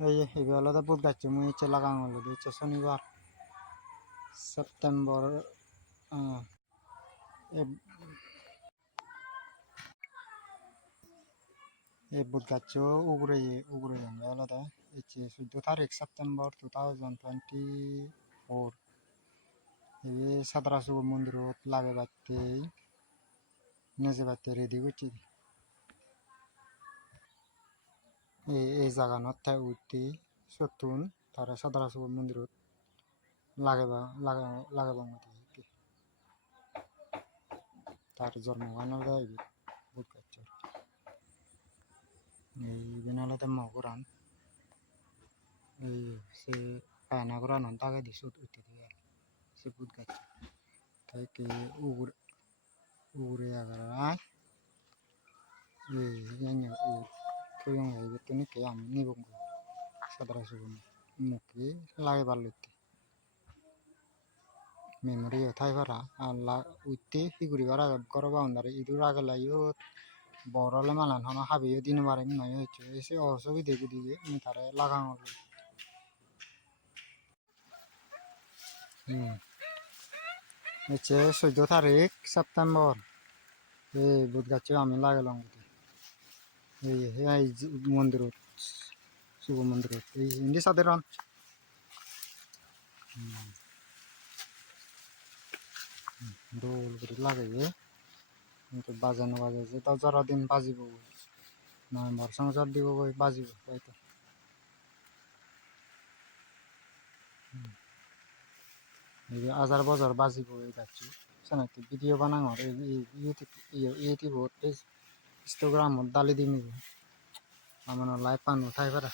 Ibe olode butt gaccho mui ecche lagang olode ecche shonibar September এই বুট গাছও উগরে olode ecche 14 tarik September 2024 এই সাদরাসুর মন্দিরত লাগে বাtte নেজে বাtte ready করছি এই জায়গানত তাই উঠতে সতুন তারা সাদরাসুর মন্দিরত লাগাবা মতো তার জন্মগান দেয় বুট গাছর এই বিনালতে মগুরান এই সে পায়না গুরান তাকে দিছে উঠতে দিয়ে সে বুট গাছ তাই কে উগরে আগার এই জানি কয়ং এই বেতনে কে আমি নিবঙ্গ সাদরাসুর মুখে লাগাইবার লইতে memory thai bara alla utte higuri bara goro boundary idur agalayo borole malan hono habiyo din bare nayo hecche ese অসুবিধে দিকে আমি তারে লাগানো হচ্ছে 14 তারিখ সেপ্টেম্বর এই বুধ গাছে আমি লাগালাম এই মন্দির শিব মন্দির এই ইন্দি সাধারণ দোল করে লাগাইয়ে কিন্তু বাজানো বাজাইছে 10 দিন বাজিব নভেম্বর সংসার দিব বাজিব হয়তো আজার বাজার বাজিব এই গাছটি সেনাকি ভিডিও বানাঙর ইউটিউবত ইনস্টাগ্রামত দালি দিমিব আমার লাইভ পান উঠাই পারা